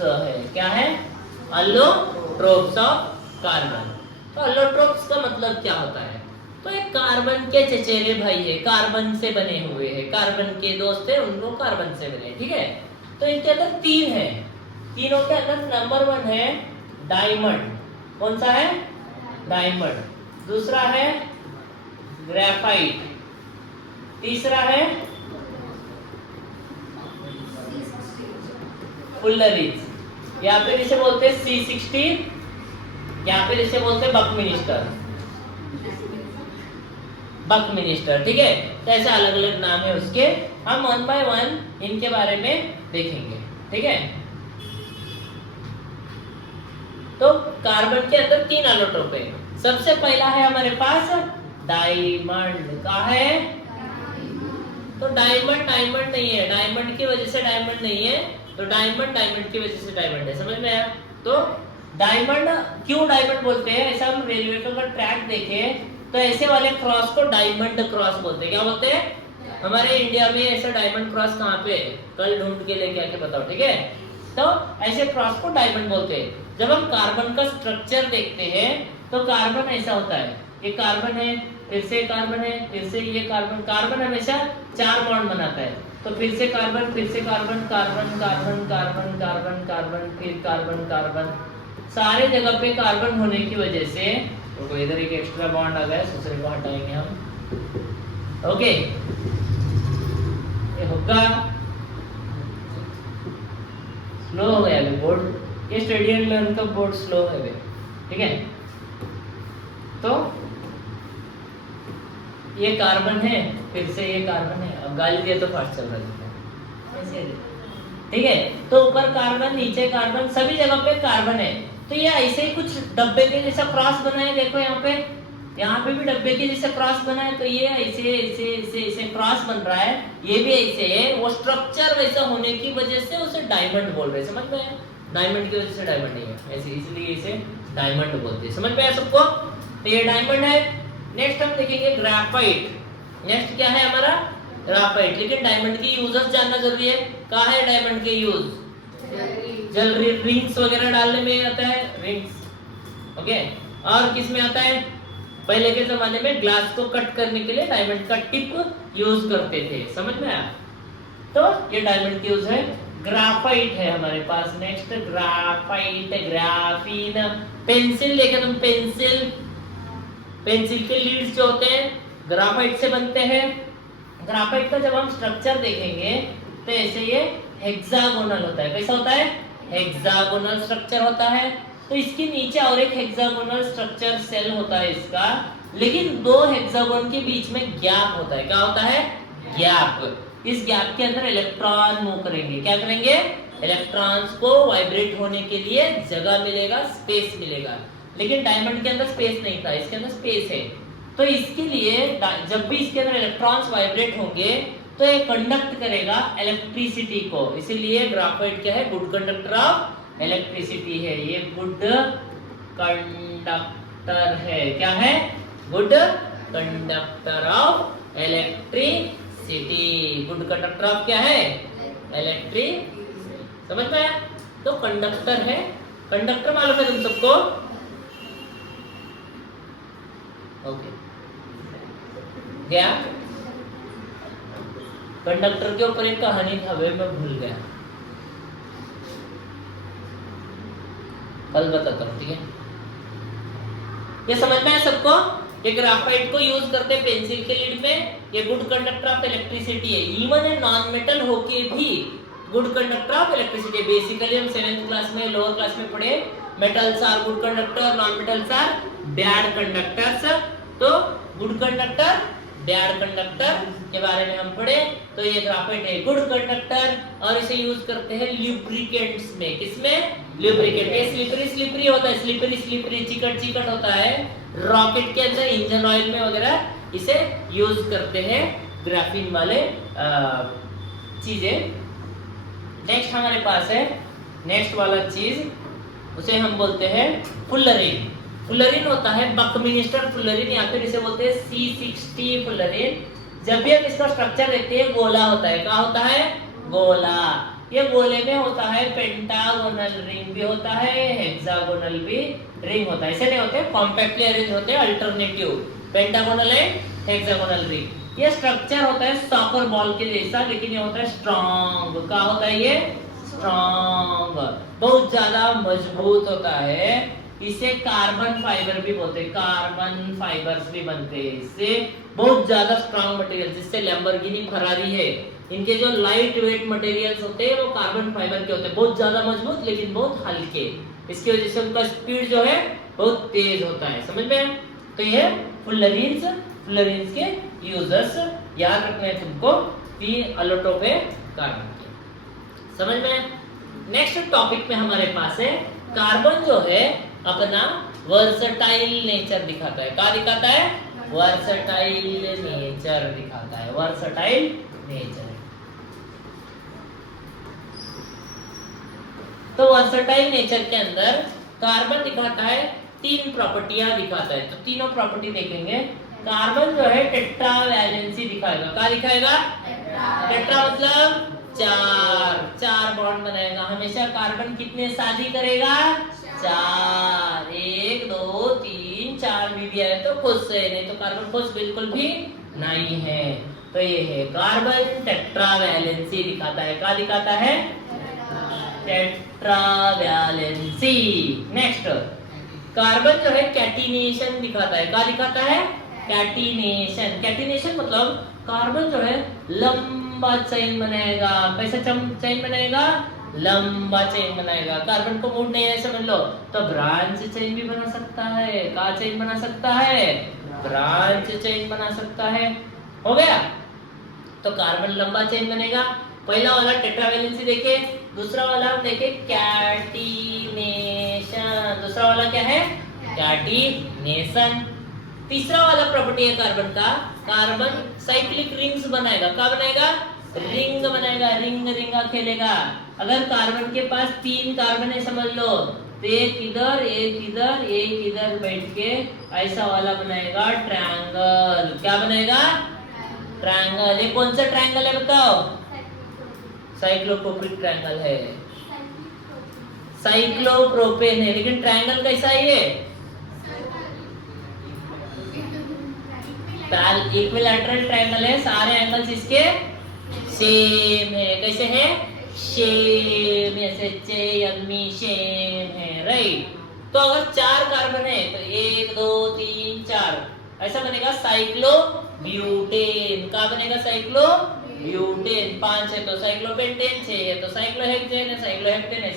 है, क्या है? अलोट्रोप्स ऑफ कार्बन। तो अलोट्रोप्स का मतलब क्या होता है? तो एक कार्बन के चचेरे भाई है, कार्बन से बने हुए हैं, कार्बन के दोस्त है, उनको कार्बन से बने, ठीक है। तो इनके अंदर तीन है, तीनों के अंदर नंबर 1 है डायमंड। कौन सा है? डायमंड। दूसरा है ग्रेफाइट। तीसरा है फुलरीज, या फिर इसे बोलते हैं C60, या फिर इसे बोलते हैं बकमिनिस्टर। बकमिनिस्टर, ठीक है। तो ऐसे अलग अलग नाम है उसके, हम 1 by 1 इनके बारे में देखेंगे, ठीक है। तो कार्बन के अंदर 3 एलोट्रोप है। सबसे पहला है हमारे पास डायमंड। का है? तो डायमंड डायमंड नहीं है, डायमंड की वजह से डायमंड नहीं है, तो डायमंड डायमंड की वजह से डायमंड है। समझ में आया? तो डायमंड क्यों डायमंड बोलते हैं? ऐसा हम रेलवे का ट्रैक देखें तो ऐसे वाले क्रॉस को डायमंड क्रॉस बोलते हैं। क्या बोलते हैं? हमारे इंडिया में ऐसा डायमंड क्रॉस कहाँ पे है? कल ढूंढ के लेके आके बताओ, ठीक है। तो ऐसे क्रॉस को डायमंड बोलते हैं। जब हम कार्बन का स्ट्रक्चर देखते हैं तो कार्बन ऐसा होता है, ये कार्बन है, फिर से कार्बन है, फिर से ये कार्बन। कार्बन हमेशा 4 बॉन्ड बनाता है, तो फिर से कार्बन, फिर से carbon, carbon carbon carbon carbon carbon, फिर कार्बन कार्बन, सारे जगह पे कार्बन होने की वजह से तो इधर एक एक्स्ट्रा बॉन्ड आ गया, दूसरे को हटाएंगे हम। ओके, ये होगा स्लो हो गया बोर्ड, ये स्टेडियम लर्न का बोर्ड स्लो है, ठीक है। तो ये कार्बन है, फिर से ये कार्बन है, अब गाली दिया तो फास्ट चल रहा है, ठीक है। तो ऊपर कार्बन, नीचे कार्बन, सभी जगह पे कार्बन है। तो ये ऐसे ही कुछ डब्बे के जैसा क्रॉस बना है, देखो यहाँ पे भी डब्बे के जैसे क्रॉस बना है। तो ये ऐसे ऐसे ऐसे ऐसे क्रॉस बन रहा है, ये भी ऐसे है। वो स्ट्रक्चर वैसा होने की वजह से उसे डायमंड बोल रहे हैं, समझ में आया? डायमंड की वजह से डायमंड नहीं है ऐसे, इसलिए इसे डायमंड बोलते हैं। समझ में आया सबको? तो ये डायमंड है। नेक्स्ट हम देखेंगे ग्रेफाइट। नेक्स्ट क्या है हमारा? ग्रेफाइट। लेकिन डायमंड की यूजेस जानना जरूरी है। कहाँ है डायमंड के यूज? ज्वेलरी, रिंग्स वगैरह डालने में आता है, रिंग्स, ओके। और किस में आता है? पहले के जमाने में ग्लास को कट करने के लिए डायमंड का टिप यूज करते थे। समझ में आया? तो ये डायमंड की यूज है। ग्राफाइट है हमारे पास। Next graphite, graphene. पेंसिल देखे तुम, पेंसिल, पेंसिल के लीड्स जो होते हैं ग्राफाइट से बनते हैं। ग्राफाइट का जब हम स्ट्रक्चर देखेंगे तो ऐसे ये हेक्सागोनल होता है। कैसा होता है? हेक्सागोनल स्ट्रक्चर होता है। तो इसके नीचे और एक हेक्सागोनल स्ट्रक्चर सेल होता है इसका, लेकिन दो हेक्सागोन के बीच में गैप होता है। क्या होता है? गैप। इस गैप के अंदर इलेक्ट्रॉन मूव करेंगे। क्या करेंगे? इलेक्ट्रॉन्स को वाइब्रेट होने के लिए जगह मिलेगा, स्पेस मिलेगा। लेकिन डायमंड के अंदर स्पेस नहीं था, इसके अंदर स्पेस है। तो इसके लिए जब भी इसके अंदर इलेक्ट्रॉन्स वाइब्रेट होंगे तो ये कंडक्ट करेगा इलेक्ट्रिसिटी को, इसीलिए ग्राफाइट क्या है? गुड कंडक्टर ऑफ इलेक्ट्रिसिटी है। ये गुड कंडक्टर है। क्या है? Good conductor of electricity. Good conductor of क्या है? इलेक्ट्रिक। समझ में आया? तो कंडक्टर है। कंडक्टर मालूम है तुम सबको? ओके, गया कंडक्टर के ऊपर एक कहानी था, वे मैं भूल गया, कल बताता हूँ, ठीक है। ये समझ में है सबको? ये ग्राफाइट को यूज करते हैं पेंसिल के लीड में। ये गुड कंडक्टर ऑफ इलेक्ट्रिसिटी है। इवन ए नॉन मेटल होके भी good conductor of electricity. Basically हम 7th क्लास में, लोअर क्लास में पढ़े, metals are good conductor, non metals are bad conductors. तो गुड कंडक्टर, बैड कंडक्टर के बारे में हम पढ़े। तो ये ग्राफाइट है गुड कंडक्टर, और इसे यूज करते हैं ल्यूब्रिकेंट्स में। किसमें? ल्यूब्रिकेंट। ये स्लिपरी स्लिपरी होता है, स्लिपरी स्लिपरी, चिकट चिकट होता है। रॉकेट के अंदर, इंजन ऑयल में वगैरह इसे यूज करते हैं, ग्राफीन वाले चीजें। नेक्स्ट हमारे पास है, नेक्स्ट वाला चीज, उसे हम बोलते हैं फुलरीन। फुलरीन होता है बकमिनिस्टर फुलरीन, या फिर इसे बोलते हैं C60 फुलरीन। जब भी हम इसका स्ट्रक्चर देखते हैं गोला होता है। क्या होता है? गोला। ये गोले में होता है, पेंटागोनल रिंग भी होता है, हेक्सागोनल भी रिंग होता है। ऐसे नहीं होते, कॉम्पैक्टली अरेंज होते हैं, alternative pentagonal and hexagonal ring. ये स्ट्रक्चर होता है सॉकर बॉल के जैसा, लेकिन ये होता है स्ट्रॉन्ग। क्या होता है ये? स्ट्रॉन्ग, बहुत ज्यादा मजबूत होता है। इसे कार्बन फाइबर भी बोलते हैं, कार्बन फाइबर्स भी बनते हैं इससे। बहुत ज्यादा स्ट्रॉन्ग मटेरियल, जिससे लैम्बोर्गिनी फरारी है, इनके जो लाइट वेट मटेरियल्स होते हैं वो कार्बन फाइबर के होते हैं, बहुत ज्यादा मजबूत लेकिन बहुत हल्के। इसकी वजह से उनका स्पीड जो है बहुत तेज होता है। समझ में? तो ये फुलरीन्स, फुलरीन्स के यूजर्स याद रखना है तुमको, 3 अलॉटोप है कार्बन के। समझ में? नेक्स्ट टॉपिक में हमारे पास है कार्बन जो है अपना वर्सटाइल नेचर दिखाता है। क्या दिखाता है? वर्सटाइल नेचर दिखाता है, वर्सटाइल नेचर। तो वर्सटाइल नेचर के अंदर कार्बन दिखाता है 3 प्रॉपर्टियां दिखाता है। तो तीनों प्रॉपर्टी देखेंगे। कार्बन जो है टेट्रा वैलेंसी दिखाएगा। क्या दिखाएगा? टेट्रा मतलब 4 बॉन्ड बनाएगा। हमेशा कार्बन कितने शादी करेगा? 4, 1 2 3 4 भी दिया है तो खुश है, नहीं तो कार्बन खुश बिल्कुल भी नहीं है। तो ये है कार्बन टेट्रा वैलेंसी दिखाता है। क्या दिखाता है? Tetra valency. नेक्स्ट, कार्बन जो है कैटिनेशन दिखाता है। क्या दिखाता है? कैटिनेशन। कैटिनेशन मतलब कार्बन जो है लंबा चेन बनाएगा। कैसा चेन बनाएगा? लंबा चेन बनाएगा। कार्बन को मूड नहीं है समझ लो, तो ब्रांच चेन भी बना सकता है। क्या चेन बना सकता है? ब्रांच चेन बना सकता है। हो गया? तो कार्बन लंबा चेन बनेगा। पहला वाला टेट्रा वैलेंसी देखे, दूसरा वाला हम देखे कैटिनेशन। दूसरा वाला क्या है? कैटिनेशन। तीसरा वाला प्रॉपर्टी है कार्बन का, कार्बन साइक्लिक रिंग्स बनाएगा। क्या बनाएगा? रिंग बनाएगा, रिंग रिंगा खेलेगा। अगर कार्बन के पास 3 कार्बन है समझ लो, तो एक इधर एक इधर एक इधर बैठ के ऐसा वाला बनाएगा ट्रायंगल। क्या बनाएगा? ट्रायंगल। ये कौन सा ट्रायंगल है बताओ? साइक्लोप्रोपिक ट्रायंगल है। साइक्लोप्रोपेन है, लेकिन ट्रायंगल कैसा है ये? इक्विलैटरल ट्रायंगल है। सारे एंगल्स इसके सेम है। कैसे है? सेम, ऐसे सेम है, राइट। तो अगर 4 कार्बन है तो 1 2 3 4 ऐसा बनेगा साइक्लोब्यूटेन। क्या बनेगा? साइक्लोब्यूटेन। 5 है तो साइक्लोपेंटेन, 6 है तो साइक्लोहेक्सेन है, साइक्लोहेक्टेन है